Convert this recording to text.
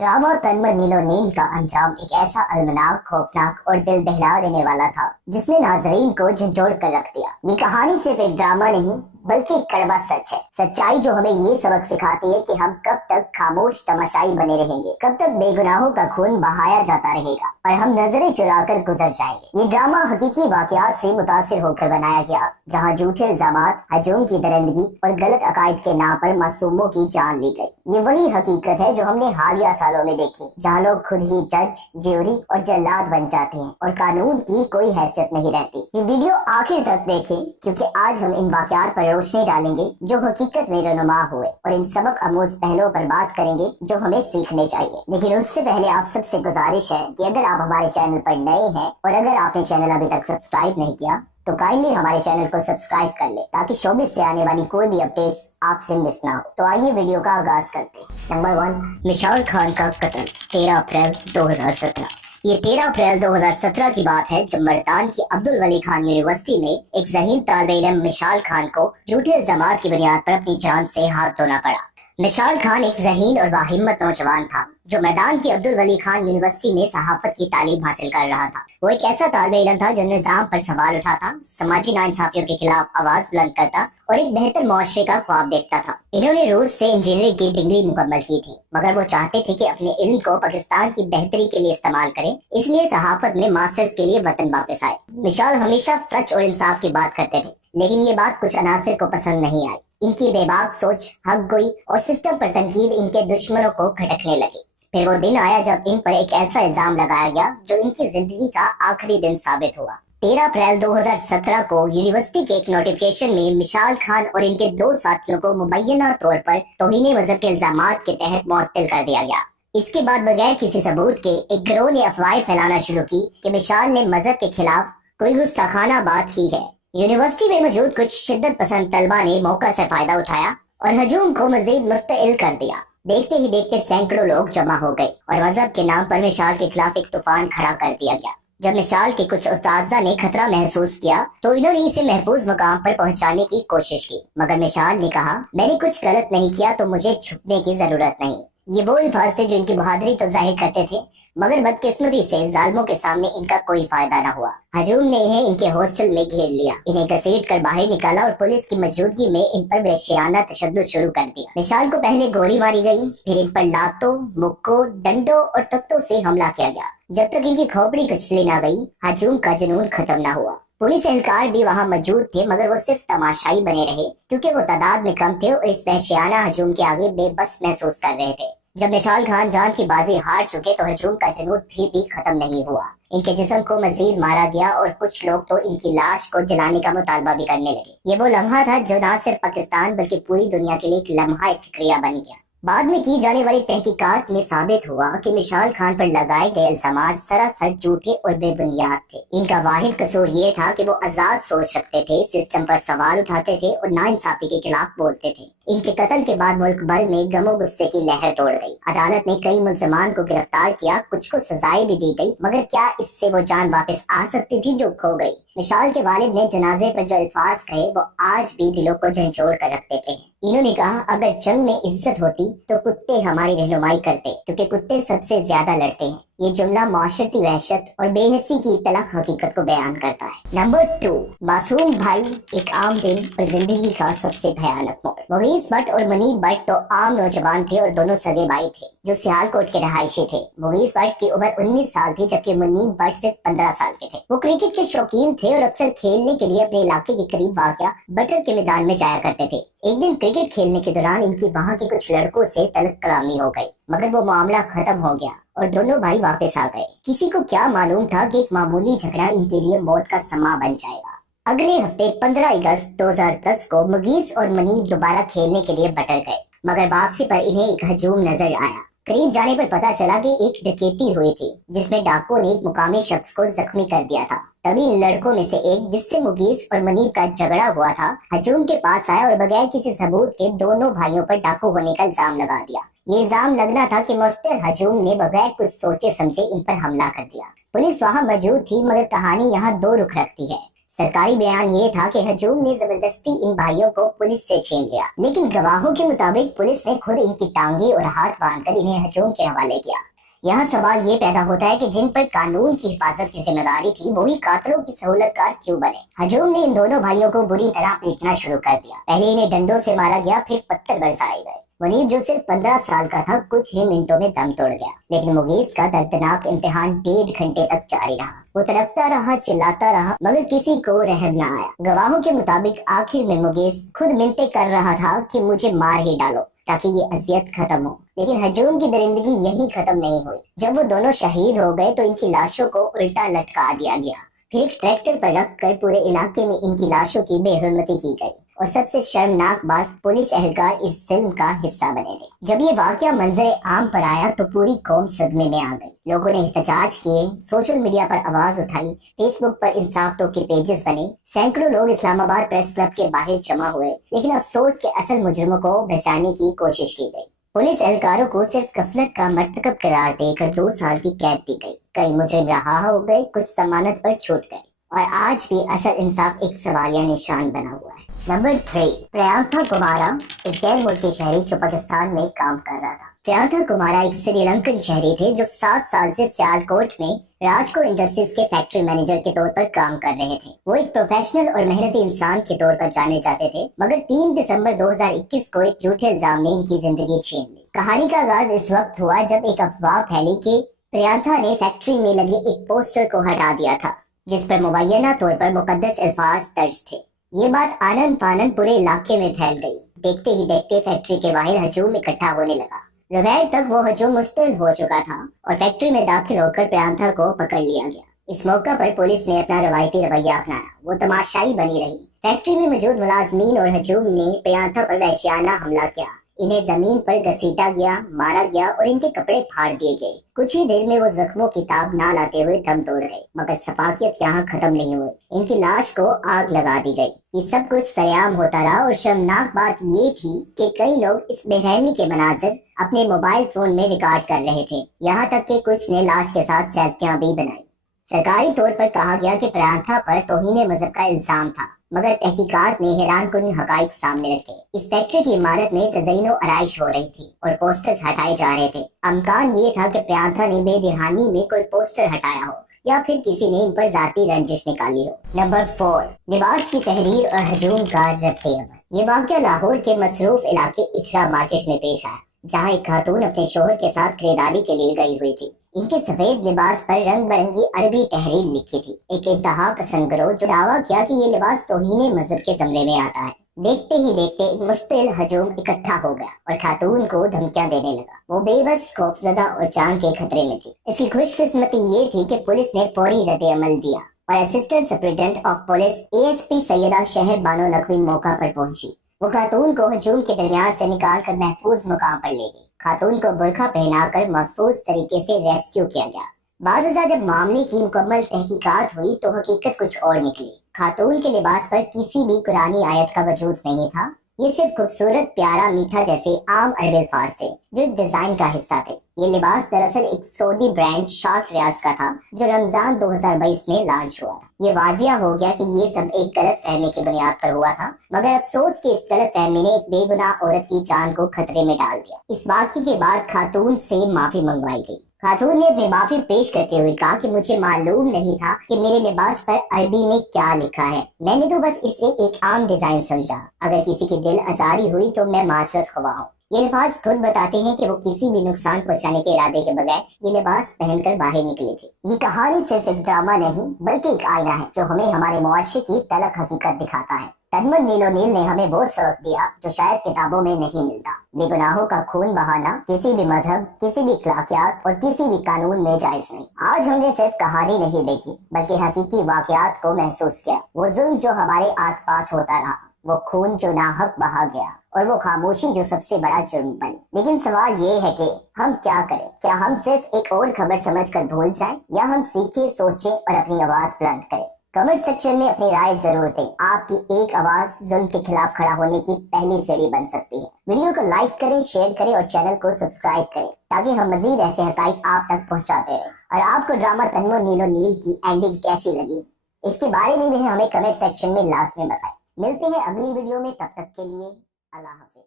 Drama तन्मय नीलो नील का अंजाम एक ऐसा अलमनाक, खौफनाक और दिल दहला देने वाला था जिसने नाजरीन को झंझोड़ कर रख दिया। ये कहानी सिर्फ एक ड्रामा नहीं बल्कि एक कड़वा सच है, सच्चाई जो हमें ये सबक सिखाती है कि हम कब तक खामोश तमाशाई बने रहेंगे, कब तक बेगुनाहों का खून बहाया जाता रहेगा और हम नजरें चुरा कर गुजर जाएंगे। ये ड्रामा हकीकी वाकयात से मुतासिर होकर बनाया गया, जहाँ झूठे इल्जामात, हजूम की दरिंदगी और गलत अकायद के नाम पर मासूमों की जान ली गई। ये वही हकीकत है जो हमने हालिया सालों में देखी, जहाँ लोग खुद ही जज, ज्यूरी और जल्लाद बन जाते हैं और कानून की कोई हैसियत नहीं रहती। ये वीडियो आखिर तक देखें क्योंकि आज हम इन वाकयात पर रोशनी डालेंगे जो हकीकत में रहनुमा हुए और इन सबक आमूज पहलुओं पर बात करेंगे जो हमें सीखने चाहिए। लेकिन उससे पहले आप सबसे गुजारिश है कि अगर आप हमारे चैनल पर नए हैं और अगर आपने चैनल अभी तक सब्सक्राइब नहीं किया तो काइंडली हमारे चैनल को सब्सक्राइब कर ले ताकि शोबिस से आने वाली कोई भी अपडेट्स आपसे मिस ना हो। तो आइए वीडियो का आगाज करते हैं। नंबर 1, मिशाल खान का कत्ल 13 अप्रैल 2017। ये 13 अप्रैल 2017 की बात है जब मर्दान की अब्दुल वली खान यूनिवर्सिटी में एक ज़हीन तालिब इल्म मिशाल खान को झूठे इल्जामात की बुनियाद पर अपनी जान से हाथ धोना पड़ा। मिशाल खान एक ज़हीन और बाहिम्मत नौजवान था जो मैदान की अब्दुल वली खान यूनिवर्सिटी में सहाफत की तालीम हासिल कर रहा था। वो एक ऐसा तालिब इल्म था जो निजाम पर सवाल उठाता, समाजी नाइंसाफियों के खिलाफ आवाज बुलंद करता और एक बेहतर मुआशरे का ख्वाब देखता था। इन्होंने रूस से इंजीनियरिंग की डिग्री मुकम्मल की थी, मगर वो चाहते थे कि अपने इल्म को पाकिस्तान की बेहतरी के लिए इस्तेमाल करें, इसलिए सहाफत में मास्टर्स के लिए वतन वापस आए। मिशाल हमेशा सच और इंसाफ की बात करते थे, लेकिन ये बात कुछ अनासिर को पसंद नहीं आई। इनकी बेबाक सोच, हक गोई और सिस्टम पर तनकीद इनके दुश्मनों को खटकने लगी। फिर वो दिन आया जब इन पर एक ऐसा इल्जाम लगाया गया जो इनकी जिंदगी का आखिरी दिन साबित हुआ। 13 अप्रैल 2017 को यूनिवर्सिटी के एक नोटिफिकेशन में मिशाल खान और इनके 2 साथियों को मुबैना तौर पर तौहीन मजहब के इल्जामात के तहत मुअत्तल कर दिया गया। इसके बाद बगैर किसी सबूत के एक गिरोह ने अफवाहें फैलाना शुरू की कि मिशाल ने मजहब के खिलाफ कोई गुस्ताखाना बात की है। यूनिवर्सिटी में मौजूद कुछ शिद्दत पसंद तलबा ने मौका से फायदा उठाया और हजूम को मजीद मुश्तइल कर दिया। देखते ही देखते सैकड़ों लोग जमा हो गए और मजहब के नाम पर मिशाल के खिलाफ एक तूफान खड़ा कर दिया गया। जब मिशाल के कुछ उस्ताज़ा ने खतरा महसूस किया तो इन्होंने इसे महफूज मकाम पर पहुंचाने की कोशिश की, मगर मिशाल ने कहा, मैंने कुछ गलत नहीं किया तो मुझे छुपने की जरूरत नहीं। ये वो अल्फाज थे जो इनकी बहादुरी तो जाहिर करते थे, मगर बदकिस्मती से जालिमों के सामने इनका कोई फायदा न हुआ। हजूम ने इन्हें इनके हॉस्टल में घेर लिया, इन्हें घसीट कर बाहर निकाला और पुलिस की मौजूदगी में इन पर बेशियाना तशद्दुद शुरू कर दिया। मिशाल को पहले गोली मारी गई, फिर इन पर लातों, मुक्कों, डंडों और तख्तों से हमला किया गया। जब तक इनकी खोपड़ी कुचली न गई, हजूम का जुनून खत्म न हुआ। पुलिस एहलकार भी वहाँ मौजूद थे, मगर वो सिर्फ तमाशाई बने रहे क्योंकि वो तादाद में कम थे और इस वहशियाना हजूम के आगे बेबस महसूस कर रहे थे। जब मिशाल खान जान की बाजी हार चुके तो हजूम का जुनून फिर भी खत्म नहीं हुआ। इनके जिस्म को मजीद मारा गया और कुछ लोग तो इनकी लाश को जलाने का मुतालबा भी करने लगे। ये वो लम्हा था जो न सिर्फ पाकिस्तान बल्कि पूरी दुनिया के लिए एक लम्हा फिक्रिया बन गया। बाद में की जाने वाली तहकीकात में साबित हुआ कि मिशाल खान पर लगाए गए इल्जामात सरासर झूठे और बेबुनियाद थे। इनका वाहिद कसूर ये था कि वो आजाद सोच रखते थे, सिस्टम पर सवाल उठाते थे और नाइंसाफी के खिलाफ बोलते थे। इनके कत्ल के बाद मुल्क भर में गमो गुस्से की लहर तोड़ गई। अदालत ने कई मुल्ज़मान को गिरफ्तार किया, कुछ को सजाएं भी दी गई, मगर क्या इससे वो जान वापस आ सकती थी जो खो गई? मिशाल के वालिद ने जनाजे पर जो अल्फाज कहे वो आज भी दिलों को झंझोड़ कर रख देते हैं। इन्होंने कहा, अगर जंग में इज्जत होती तो कुत्ते हमारी रहनुमाई करते, क्योंकि कुत्ते सबसे ज्यादा लड़ते हैं। ये जुमला माशरती वहशत और बेहसी की तलख हकीकत को बयान करता है। नंबर 2, मासूम भाई, एक आम दिन और जिंदगी का सबसे भयानक मोड़। मुगीस भट्ट और मुनीब भट्ट तो आम नौजवान थे और दोनों सगे भाई थे जो सियालकोट के रहायशी थे। मुगीस भट्ट की उम्र 19 साल थी जबकि मुनीब भट्ट सिर्फ 15 साल के थे। वो क्रिकेट के शौकीन थे और अक्सर खेलने के लिए अपने इलाके के करीब वाक़या बटर के मैदान में जाया करते थे। एक दिन क्रिकेट खेलने के दौरान इनकी वहाँ के कुछ लड़कों से तलब कलामी हो गई, मगर वो मामला खत्म हो गया और दोनों भाई वापस आ गए। किसी को क्या मालूम था कि एक मामूली झगड़ा इनके लिए मौत का समा बन जाएगा। अगले हफ्ते 15 अगस्त 2010 को मुगीस और मुनीब दोबारा खेलने के लिए बटर गए, मगर वापसी पर इन्हें एक हजूम नजर आया। करीब जाने पर पता चला कि एक डकैती हुई थी जिसमें डाकुओं ने एक मुकामी शख्स को जख्मी कर दिया था। तभी इन लड़कों में से एक, जिससे मुगीस और मुनीब का झगड़ा हुआ था, हजूम के पास आया और बगैर किसी सबूत के दोनों भाइयों पर डाकू होने का इल्जाम लगा दिया। ये इल्जाम लगना था कि मुश्तर हजूम ने बगैर कुछ सोचे समझे इन पर हमला कर दिया। पुलिस वहाँ मौजूद थी, मगर कहानी यहाँ 2 रुख रखती है। सरकारी बयान ये था कि हजूम ने जबरदस्ती इन भाइयों को पुलिस से छीन लिया, लेकिन गवाहों के मुताबिक पुलिस ने खुद इनकी टांगे और हाथ बांधकर इन्हें हजूम के हवाले किया। यहाँ सवाल ये पैदा होता है कि जिन पर कानून की हिफाजत की जिम्मेदारी थी वही कातलों की सहूलतकार क्यों बने। हजूम ने इन दोनों भाइयों को बुरी तरह पीटना शुरू कर दिया। पहले इन्हें डंडों से मारा गया, फिर पत्थर बरसाए गए। मुनीब जो सिर्फ 15 साल का था कुछ ही मिनटों में दम तोड़ गया, लेकिन मुगीस का दर्दनाक इम्तिहान 1.5 घंटे तक जारी रहा। वो तड़पता रहा, चिल्लाता रहा, मगर किसी को रहम न आया। गवाहों के मुताबिक आखिर में मुगीस खुद मिन्नतें कर रहा था कि मुझे मार ही डालो ताकि ये अजियत खत्म हो। लेकिन हजूम की दरिंदगी यही खत्म नहीं हुई। जब वो दोनों शहीद हो गए तो इनकी लाशों को उल्टा लटका दिया गया, फिर एक ट्रैक्टर पर रखकर पूरे इलाके में इनकी लाशों की बेहुरमती की गई। और सबसे शर्मनाक बात, पुलिस एहलकार इस फिल्म का हिस्सा बने थे। जब ये वाकया मंजरे आम पर आया तो पूरी कौम सदमे में आ गई। लोगों ने एहतजाज किए, सोशल मीडिया पर आवाज उठाई, फेसबुक पर इंसाफ तो के पेजेस बने, सैकड़ों लोग इस्लामाबाद प्रेस क्लब के बाहर जमा हुए। लेकिन अफसोस के असल मुजरिमों को बचाने की कोशिश की गई। पुलिस एहलकारों को सिर्फ गफलत का मर्तकब करार देकर 2 साल की कैद दी गई। कई मुजरिम रहा हो गए, कुछ जमानत पर छूट गए, और आज भी असल इंसाफ एक सवालिया निशान बना हुआ है। नंबर 3, प्रियंका कुमारा एक गैर मुल्की शहरी जो पाकिस्तान में काम कर रहा था। प्रियंका कुमारा एक श्रीलंकन शहरी थे जो 7 साल से सियालकोट में राजको इंडस्ट्रीज के फैक्ट्री मैनेजर के तौर पर काम कर रहे थे। वो एक प्रोफेशनल और मेहनती इंसान के तौर पर जाने जाते थे, मगर 3 दिसंबर 2021 को एक झूठे इल्जाम ने इनकी जिंदगी छीन ली। कहानी का आगाज इस वक्त हुआ जब एक अफवाह फैली कि प्रियंका ने फैक्ट्री में लगे एक पोस्टर को हटा दिया था जिस पर मुबैना तौर पर मुकद्दस अल्फाज दर्ज थे। ये बात आनन फानन पूरे इलाके में फैल गई। देखते ही देखते फैक्ट्री के बाहर हजूम इकट्ठा होने लगा। दोपहर तक वो हजूम मुश्तिल हो चुका था और फैक्ट्री में दाखिल होकर प्रियंका को पकड़ लिया गया। इस मौका पर पुलिस ने अपना रवायती रवैया अपनाया। वो तमाशाई बनी रही। फैक्ट्री में मौजूद मुलाजमीन और हजूम ने प्रियंका पर वहशियाना हमला किया। इन्हें जमीन पर घसीटा गया, मारा गया और इनके कपड़े फाड़ दिए गए। कुछ ही देर में वो जख्मों की ताब ना लाते हुए दम तोड़ गए, मगर सफाकियत यहाँ खत्म नहीं हुई। इनकी लाश को आग लगा दी गई। ये सब कुछ सरेआम होता रहा और शर्मनाक बात ये थी कि कई लोग इस बेरहमी के मनाजिर अपने मोबाइल फोन में रिकॉर्ड कर रहे थे। यहाँ तक कि कुछ ने लाश के साथ सेल्फियां भी बनाई। सरकारी तौर पर कहा गया कि प्रियंका पर तौहीन मजहब का इल्जाम था, मगर तहकीकात ने हैरानकुन हकाइक सामने रखे। इस फैक्ट्री की इमारत में तज़यीनो आराइश हो रही थी और पोस्टर्स हटाए जा रहे थे। अमकान ये था कि प्रियंका ने बेदिहानी में कोई पोस्टर हटाया हो या फिर किसी ने इन पर जाती रंजिश निकाली हो। नंबर 4, लिबास की तहरीर और हजूम का रद्द-ए-अमल। ये वाक़या लाहौर के मसरूफ इलाके इचरा मार्केट में पेश आया, जहाँ एक खातून अपने शोहर के साथ खरीदारी के लिए गई हुई थी। इनके सफेद लिबास पर रंग बिरंगी अरबी तहरीर लिखी थी। एक इंतहा पसंद गिरोह जो दावा किया कि ये लिबास तौहीन मजहब के ज़मरे में आता है। देखते ही देखते एक मुश्तिल हजूम इकट्ठा हो गया और खातून को धमकियां देने लगा। वो बेबस, खौफजदा और जान के खतरे में थी। इसकी खुशकिस्मती ये थी कि पुलिस ने फौरी रद्द-ए-अमल दिया और assistant superintendent of police ASP Syeda Shehr Bano Naqvi मौका पर पहुंची। वो खातून को हजूम के दरमियान से निकाल कर महफूज मुकाम पर ले गई। खातून को बुरखा पहनाकर महफूज तरीके से रेस्क्यू किया गया। बाद जब मामले की मुकम्मल तहकीकात हुई तो हकीकत कुछ और निकली। खातून के लिबास पर किसी भी कुरानी आयत का वजूद नहीं था। ये सिर्फ खूबसूरत, प्यारा, मीठा जैसे आम अरबी अल्फाज थे जो एक डिजाइन का हिस्सा थे। ये लिबास दरअसल एक सऊदी ब्रांड शार्क रियाज का था जो रमजान 2022 में लॉन्च हुआ था। ये वाजिया हो गया कि ये सब एक गलत फहमी की बुनियाद पर हुआ था, मगर अफसोस कि इस गलत फहमी ने एक बेगुनाह औरत की जान को खतरे में डाल दिया। इस वाक़ये के बाद खातून से माफी मंगवाई गई। खातून ने अपनी माफी पेश करते हुए कहा कि मुझे मालूम नहीं था कि मेरे लिबास पर अरबी में क्या लिखा है। मैंने तो बस इसे एक आम डिजाइन समझा। अगर किसी की दिल आजारी हुई तो मैं माजरत ख्वाह हूँ। ये लिबास खुद बताते हैं कि वो किसी भी नुकसान पहुंचाने के इरादे के बगैर ये लिबास पहनकर बाहर निकले थे। ये कहानी सिर्फ एक ड्रामा नहीं बल्कि एक आईना है जो हमें हमारे मुआशरे की तलख हकीकत दिखाता है। तनमन नीलो नील ने हमें वो सबक दिया जो शायद किताबों में नहीं मिलता। बेगुनाहों का खून बहाना किसी भी मजहब, किसी भी अखलाकियात और किसी भी कानून में जायज नहीं। आज हमने सिर्फ कहानी नहीं देखी बल्कि हकीकी वाकयात को महसूस किया। वो जुल्म जो हमारे आसपास होता रहा, वो खून जो नाहक बहा गया और वो खामोशी जो सबसे बड़ा जुर्म बनी। लेकिन सवाल ये है कि हम क्या करें? क्या हम सिर्फ एक और खबर समझकर भूल जाएं या हम सीखें, सोचें और अपनी आवाज बुलंद करें? कमेंट सेक्शन में अपनी राय जरूर दें। आपकी एक आवाज जुल्म के खिलाफ खड़ा होने की पहली सीढ़ी बन सकती है। वीडियो को लाइक करें, शेयर करें और चैनल को सब्सक्राइब करें ताकि हम मजीद ऐसे हकाइक आप तक पहुंचाते रहें। और आपको ड्रामा तन्मो नीलो नील की एंडिंग कैसी लगी इसके बारे में भी हमें कमेंट सेक्शन में लास्ट में बताएं। मिलते हैं अगली वीडियो में, तब तक के लिए अल्लाह हाफिज।